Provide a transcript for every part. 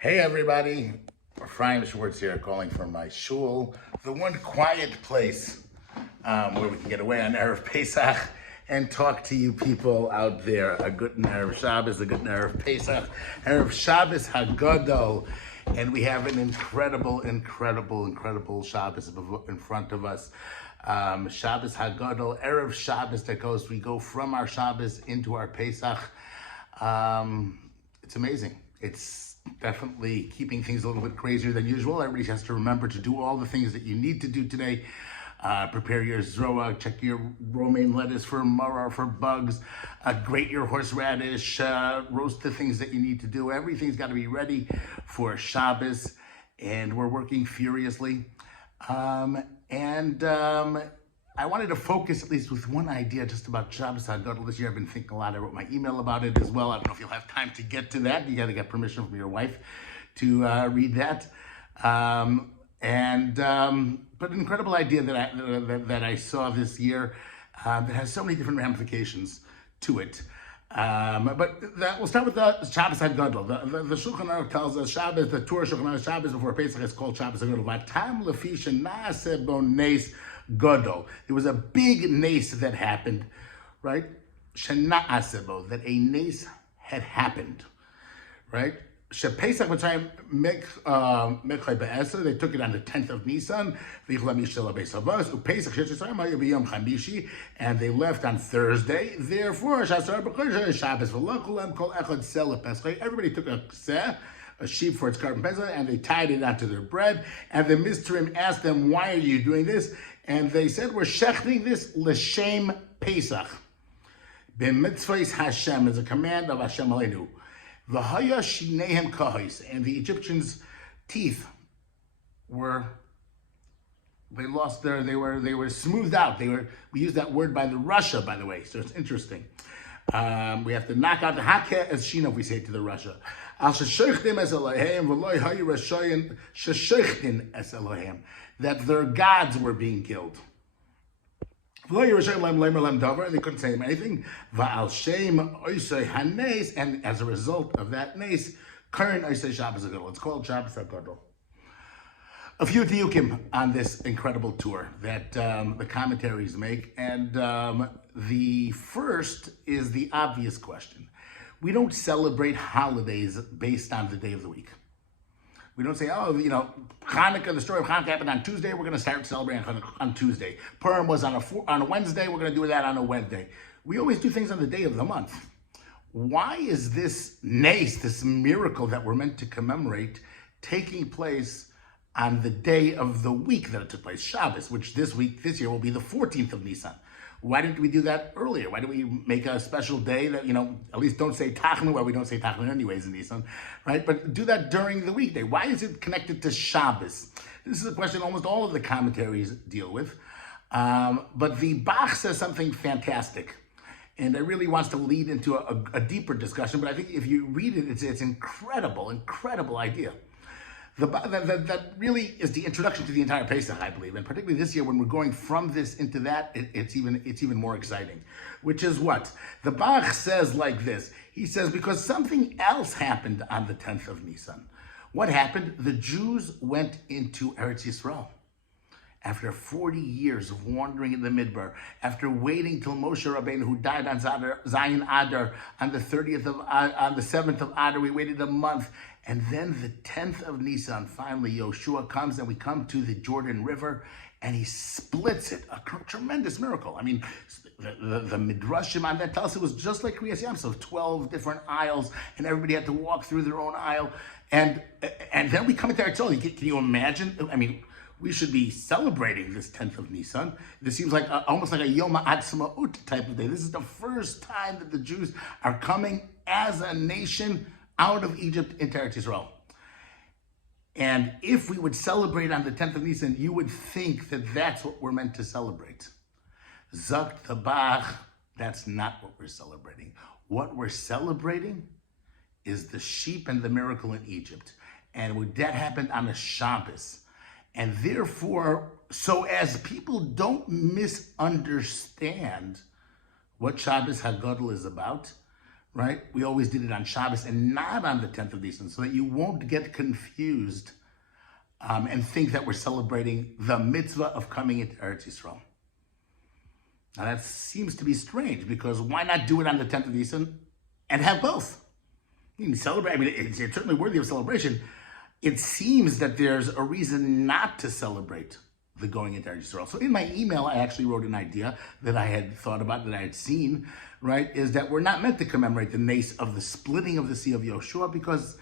Hey everybody, Ephraim Schwartz here, calling from my shul, the one quiet place where we can get away on Erev Pesach and talk to you people out there. A good Erev Shabbos, a good Erev Pesach, Erev Shabbos Hagadol, and we have an incredible Shabbos in front of us. Shabbos Hagadol, Erev Shabbos that goes. We go from our Shabbos into our Pesach. It's amazing. It's definitely keeping things a little bit crazier than usual. Everybody has to remember to do all the things that you need to do today. Prepare your zroa, check your romaine lettuce for maror, for bugs, grate your horseradish, roast the things that you need to do. Everything's got to be ready for Shabbos, and we're working furiously. I wanted to focus at least with one idea just about Shabbos Hagadol this year. I've been thinking a lot. I wrote my email about it as well. I don't know if you'll have time to get to that. You got to get permission from your wife to read that. But an incredible idea that I saw this year that has so many different ramifications to it. We'll start with the Shabbos Hagadol. The Shulchan Aruch tells us Shabbos, the Torah Shulchan Aruch Shabbos before Pesach is called Shabbos Hagadol. Vatam lefi shenaaseh bo nes gadol. There was a big nes that happened, right? Shenaaseh bo, that a nes had happened, right? Shepesach b'tzayim mekhay be'eser. They took it on the 10th of Nisan. And they left on Thursday. Therefore, everybody took a sheep for its carbon pesach, and they tied it onto their bread. And the Mizraim asked them, "Why are you doing this?" And they said, "We're shechting this l'shem Pesach. B'mitzvahs Hashem, is a command of Hashem Aleinu. V'haya shinehem kahis," and the Egyptians' teeth were smoothed out. We use that word by the Russia, by the way, so it's interesting. We have to knock out the hakeh as shina, if we say it to the Russia. Al sheshechtim es Elohem v'loy hayu rashayin sheshechtin es Elohem, that their gods were being killed. They couldn't say him anything. And as a result of that nes, current Oisei Shabbos Hagadol. It's called Shabbos Hagadol. A few diukim on this incredible tour that the commentaries make, and the first is the obvious question. We don't celebrate holidays based on the day of the week. We don't say, Hanukkah, the story of Hanukkah happened on Tuesday, we're going to start celebrating on Tuesday. Purim was on a Wednesday, we're going to do that on a Wednesday. We always do things on the day of the month. Why is this nes, this miracle that we're meant to commemorate, taking place on the day of the week that it took place, Shabbos, which this year will be the 14th of Nisan? Why didn't we do that earlier? Why didn't we make a special day that, at least don't say Tachnu? Well, we don't say Tachnu anyways in Nisan, right? But do that during the weekday. Why is it connected to Shabbos? This is a question almost all of the commentaries deal with. But the Bach says something fantastic. And it really wants to lead into a deeper discussion. But I think if you read it, it's incredible idea. That really is the introduction to the entire Pesach, I believe, and particularly this year when we're going from this into that, it's even more exciting. Which is what the Bach says like this. He says because something else happened on the 10th of Nisan. What happened? The Jews went into Eretz Yisrael after 40 years of wandering in the Midbar, after waiting till Moshe Rabbeinu, who died on Zayin Adar on the 7th of Adar, we waited a month. And then the 10th of Nisan, finally, Yoshua comes, and we come to the Jordan River, and he splits it. A tremendous miracle. I mean, the Midrashim on that tells us it was just like Kriyas Yam, so 12 different aisles, and everybody had to walk through their own aisle. And then we come into Eretz Yisrael. Can you imagine? I mean, we should be celebrating this 10th of Nisan. This seems like almost like a Yom HaAtzmaut type of day. This is the first time that the Jews are coming as a nation out of Egypt into Eretz Yisrael. And if we would celebrate on the 10th of Nisan, you would think that that's what we're meant to celebrate. Zakt Tabach, that's not what we're celebrating. What we're celebrating is the sheep and the miracle in Egypt. And that happened on a Shabbos. And therefore, so as people don't misunderstand what Shabbos Hagadol is about, right? We always did it on Shabbos and not on the 10th of Nisan, so that you won't get confused and think that we're celebrating the mitzvah of coming into Eretz Yisrael. Now that seems to be strange, because why not do it on the 10th of Nisan and have both? You can celebrate, I mean, it's certainly worthy of celebration. It seems that there's a reason not to celebrate the going into Eretz Yisrael. So in my email, I actually wrote an idea that I had thought about, that I had seen, right, is that we're not meant to commemorate the nace of the splitting of the Sea of Yoshua, because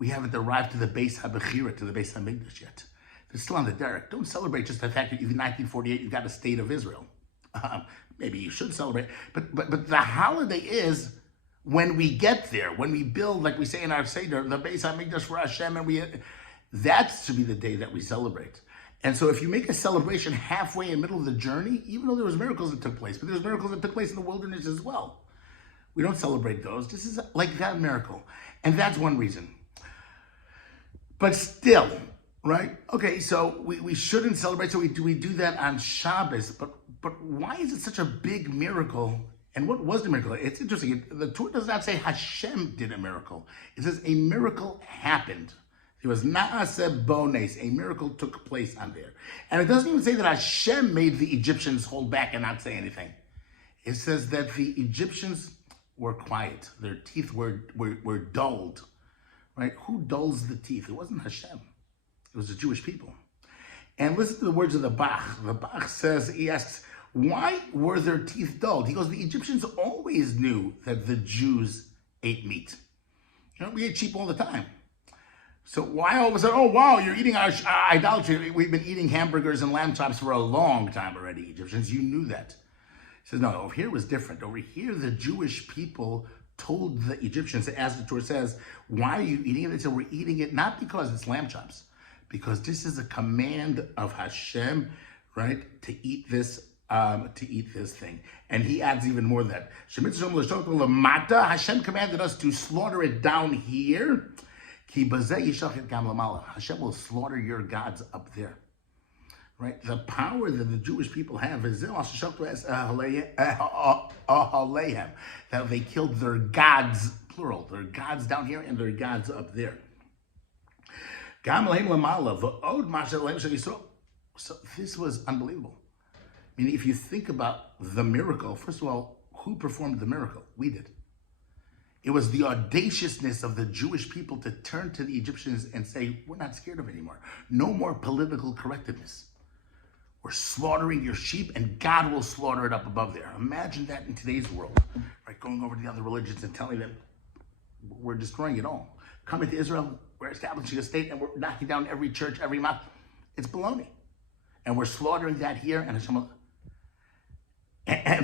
we haven't arrived to the Beis HaBechira, to the Beis HaMikdash yet. They're still on the derek. Don't celebrate just the fact that in 1948 you got a state of Israel. Maybe you should celebrate, but the holiday is when we get there, when we build, like we say in our Seder, the Beis HaMikdash for Hashem, and that's to be the day that we celebrate. And so if you make a celebration halfway in the middle of the journey, even though there was miracles that took place, but there's miracles that took place in the wilderness as well. We don't celebrate those. This is like that miracle. And that's one reason. But still, right? Okay, so we shouldn't celebrate, so we do that on Shabbos, but why is it such a big miracle? And what was the miracle? It's interesting. The Torah does not say Hashem did a miracle. It says a miracle happened. It was Na'aseh Bones. A miracle took place on there. And it doesn't even say that Hashem made the Egyptians hold back and not say anything. It says that the Egyptians were quiet. Their teeth were dulled. Right? Who dulls the teeth? It wasn't Hashem. It was the Jewish people. And listen to the words of the Bach. The Bach says, he asks, why were their teeth dulled? He goes, the Egyptians always knew that the Jews ate meat. You know, we ate sheep all the time. So why all of a sudden, oh wow, you're eating our idolatry. We've been eating hamburgers and lamb chops for a long time already, Egyptians. You knew that. He says, no, over here it was different. Over here, the Jewish people told the Egyptians, as the Torah says, why are you eating it? They said, we're eating it not because it's lamb chops, because this is a command of Hashem, right, to eat this thing. And he adds even more than that. Hashem commanded us to slaughter it down here. Hashem will slaughter your gods up there. Right? The power that the Jewish people have is that they killed their gods, plural, their gods down here and their gods up there. So this was unbelievable. I mean, if you think about the miracle, first of all, who performed the miracle? We did. It was the audaciousness of the Jewish people to turn to the Egyptians and say, we're not scared of it anymore. No more political correctness. We're slaughtering your sheep and God will slaughter it up above there. Imagine that in today's world, right? Going over to the other religions and telling them we're destroying it all. Coming to Israel, we're establishing a state and we're knocking down every church, every mosque. It's baloney. And we're slaughtering that here. And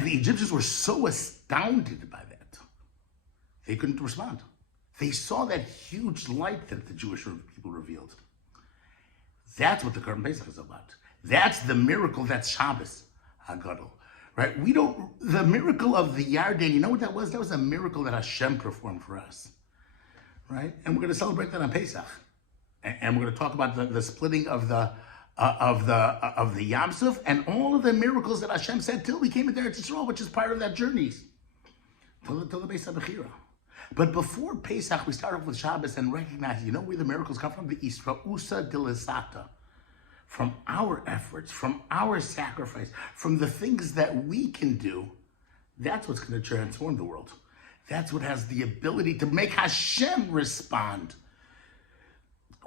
the Egyptians were so astounded by that. They couldn't respond. They saw that huge light that the Jewish people revealed. That's what the Korban Pesach is about. That's the miracle. That's Shabbos Hagadol, right? The miracle of the Yarden, you know what that was? That was a miracle that Hashem performed for us, right? And we're going to celebrate that on Pesach. And we're going to talk about the splitting of the Yam Suf and all of the miracles that Hashem said till we came into Eretz Yisrael, which is part of that journey, till the Beis HaBechira. But before Pesach, we start off with Shabbos and recognize, you know where the miracles come from? The Isra'usa Dilisata. From our efforts, from our sacrifice, from the things that we can do, that's what's going to transform the world. That's what has the ability to make Hashem respond.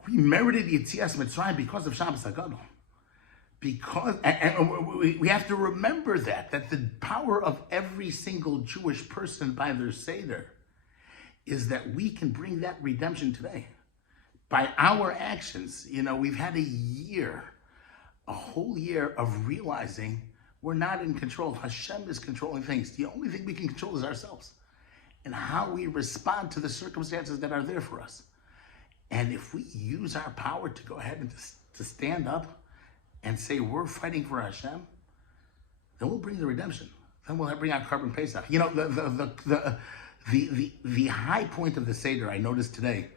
We merited Yetzias Mitzrayim because of Shabbos Hagadol. Because, and we have to remember that the power of every single Jewish person by their Seder is that we can bring that redemption today. By our actions, you know, we've had a whole year of realizing we're not in control. Hashem is controlling things. The only thing we can control is ourselves and how we respond to the circumstances that are there for us. And if we use our power to go ahead and to stand up and say we're fighting for Hashem, then we'll bring the redemption. Then we'll bring our Korban Pesach. You know, the high point of the Seder I noticed today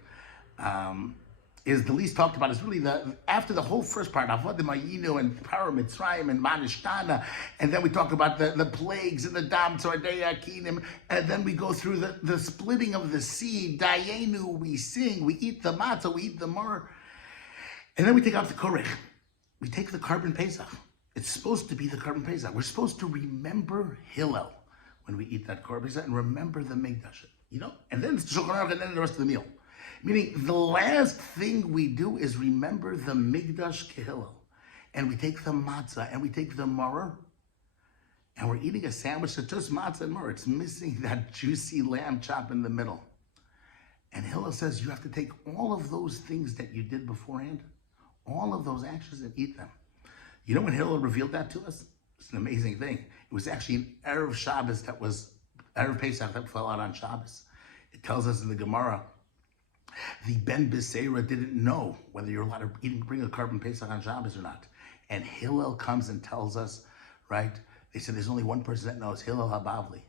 is the least talked about. Is really after the whole first part, Avodim Hayinu and Para Mitzrayim and Manishtana, and then we talk about the plagues and the Dam Tzordei Akinim, and then we go through the splitting of the sea. Dayenu, we sing, we eat the matzah, we eat the mar, and then we take out the korech. We take the carbon Pesach. It's supposed to be the carbon Pesach. We're supposed to remember Hillel when we eat that carbon Pesach and remember the Mikdash, and then it's Shulchan Aruch and then the rest of the meal. Meaning the last thing we do is remember the Mikdash Kehillel. And we take the matzah and we take the maror and we're eating a sandwich that's just matzah and maror. It's missing that juicy lamb chop in the middle. And Hillel says you have to take all of those things that you did beforehand, all of those actions, and eat them. You know when Hillel revealed that to us? It's an amazing thing. It was actually an Erev Shabbos that was, Erev Pesach that fell out on Shabbos. It tells us in the Gemara, the Ben Beseira didn't know whether you're allowed to bring a carbon Pesach on Shabbos or not. And Hillel comes and tells us, right? They said there's only one person that knows, Hillel HaBavli.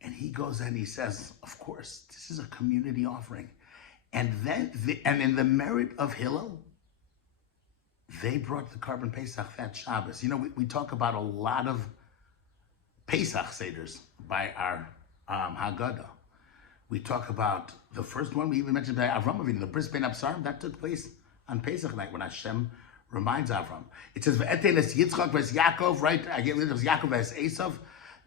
And he goes and he says, of course, this is a community offering. And then, in the merit of Hillel, they brought the carbon Pesach that Shabbos. We talk about a lot of Pesach Seders by our Haggadah. We talk about the first one, we even mentioned by Avram Avinu, the Bris Ben Absarim, that took place on Pesach night when Hashem reminds Avram. It says, V'etein es Yitzchak v'es Yaakov, right? Again, it was Yaakov v'es Esav.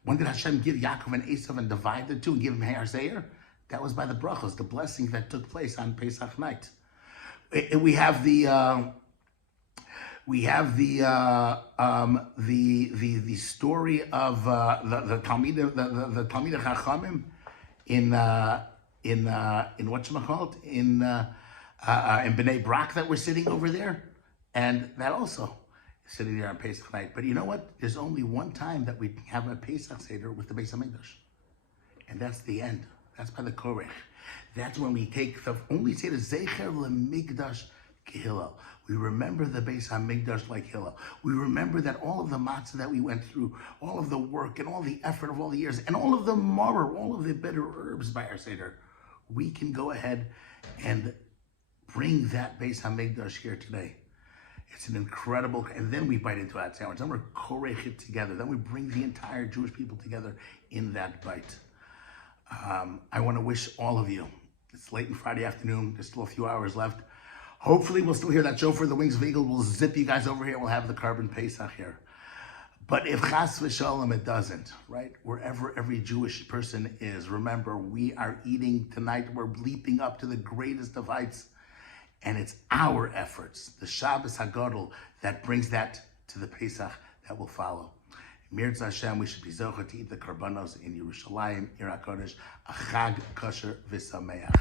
When did Hashem give Yaakov and Esav and divide the two and give him Har Seir? That was by the brachos, the blessing that took place on Pesach night. We have the story of the Talmidei Chachamim in whatchamacallit, in Bnei Brak that we're sitting over there, and that also is sitting there on Pesach night. But you know what? There's only one time that we have a Pesach Seder with the Beis HaMikdash, and that's the end. That's by the Korech. That's when we take the only Seder Zecher LeMikdash Kehillel. We remember the Beis HaMikdash like Hillel. We remember that all of the matzah that we went through, all of the work and all the effort of all the years, and all of the maror, all of the bitter herbs by our Seder, we can go ahead and bring that Beis HaMikdash here today. It's an incredible, and then we bite into that sandwich. Then we're korech it together. Then we bring the entire Jewish people together in that bite. I want to wish all of you, it's late in Friday afternoon, there's still a few hours left. Hopefully we'll still hear that shofar, the wings of the eagle will zip you guys over here. We'll have the carbon Pesach here. But if chas v'shalom it doesn't, right? Wherever every Jewish person is, remember, we are eating tonight. We're leaping up to the greatest of heights. And it's our efforts, the Shabbos Hagadol, that brings that to the Pesach that will follow. Mirz Hashem, we should be zocher to eat the karbanos in Yerushalayim, Ir HaKodesh, a chag kosher v'sameach.